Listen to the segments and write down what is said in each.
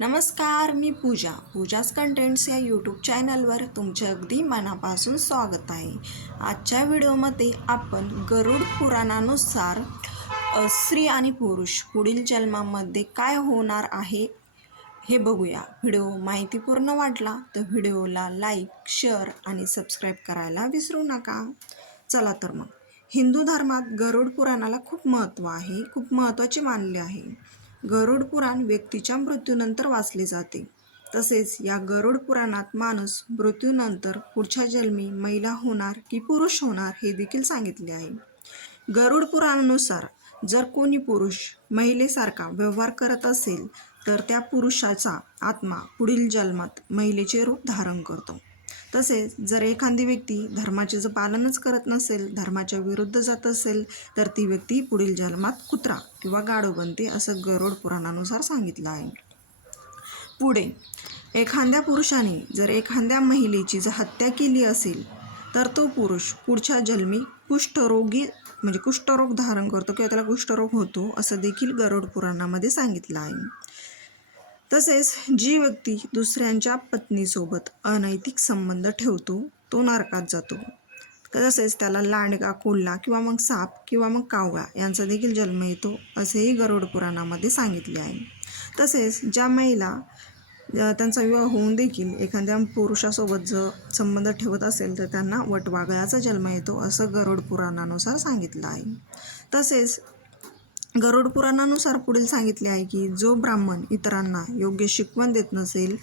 नमस्कार मी पूजा. पूजाच कंटेंट्स या यूट्यूब चॅनलवर तुमचे अगदी मनापासून स्वागत आहे. आजच्या व्हिडिओमध्ये आपण गरुड पुराणानुसार स्त्री आणि पुरुष पुढील जन्मामध्ये काय होणार आहे हे बघूया. व्हिडिओ माहितीपूर्ण वाटला तर व्हिडिओला लाईक शेअर आणि सबस्क्राईब करायला विसरू नका. चला तर मग. हिंदू धर्मात गरुड पुराणाला खूप महत्त्व आहे खूप महत्त्वाचे मानले आहे. गरुड पुराण व्यक्तीच्या मृत्यूनंतर वाचले जाते. तसेच या गरुड पुराणात माणूस मृत्यूनंतर पुढच्या जन्मी महिला होणार की पुरुष होणार हे देखील सांगितले आहे. गरुड पुराणानुसार जर कोणी पुरुष महिलेसारखा व्यवहार करत असेल तर त्या पुरुषाचा आत्मा पुढील जन्मात महिलेचे रूप धारण करतो. तसेच जर एखादी व्यक्ती धर्माचे जर पालनच करत नसेल धर्माच्या विरुद्ध जात असेल तर ती व्यक्ती पुढील जन्मात कुत्रा किंवा गाढव बनते असं गरुड पुराणानुसार सांगितलं आहे. पुढे एखाद्या पुरुषाने जर एखाद्या महिलेची जर हत्या केली असेल तर तो पुरुष पुढच्या जन्मी कुष्ठरोगी म्हणजे कुष्ठरोग धारण करतो किंवा त्याला कुष्ठरोग होतो असं देखील गरुड पुराणामध्ये सांगितलं आहे. तसेच जी व्यक्ती दुसऱ्यांच्या पत्नीसोबत अनैतिक संबंध ठेवतो तो नरकात जातो. तसेच त्याला लांडगा कोल्हा किंवा मग साप किंवा मग कावळा यांचा देखील जन्म येतो असेही गरुड पुराणामध्ये सांगितले आहे. तसेच ज्या महिला त्यांचा विवाह होऊन देखील एखाद्या पुरुषासोबत जर संबंध ठेवत असेल तर त्यांना वटवागळाचा जन्म येतो असं गरुड पुराणानुसार सांगितलं आहे. तसेच गरुड पुराणानुसार पुढील सांगितले आहे की जो ब्राह्मण इतरांना योग्य शिकवण देत नसेल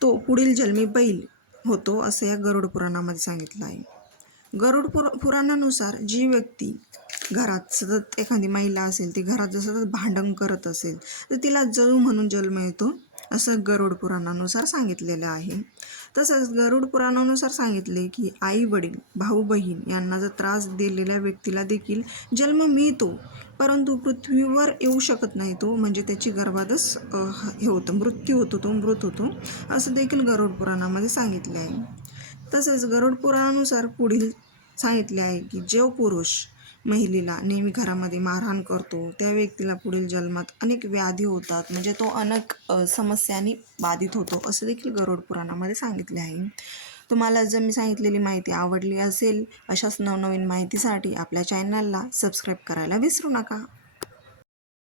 तो पुढील जन्मी बैल होतो असं या गरुड पुराणामध्ये सांगितलं आहे. गरुड पुर पुराणानुसार जी व्यक्ती घरात सतत एखादी महिला असेल ती घरात जर सतत भांडण करत असेल तर तिला जळू म्हणून जन्म येतो. असं गरुड पुराणानुसार सांगितलेलं आहे. तसंच गरुड पुराणानुसार सांगितले की आई वडील भाऊ बहीण यांना जर त्रास दिलेल्या व्यक्तीला देखील जन्म मिळतो परंतु पृथ्वीवर येऊ शकत नाही तो म्हणजे त्याची गर्भातच हे होतं मृत्यू होतो तो मृत होतो असं देखील गरुड पुराणामध्ये सांगितले आहे. तसेच गरुड पुराणानुसार पुढील सांगितले आहे की जो पुरुष महिलेला नेहमी घरामध्ये मारहाण करतो. त्या व्यक्तीला पुढील जन्मात अनेक व्याधी होतात. म्हणजे तो अनेक समस्यांनी बाधित होतो असं देखील गरुड पुराणामध्ये सांगितले आहे. तुम्हाला जर मी सांगितलेली माहिती आवडली असेल अशाच नवनवीन माहितीसाठी आपल्या चॅनलला सबस्क्राईब करायला विसरू नका.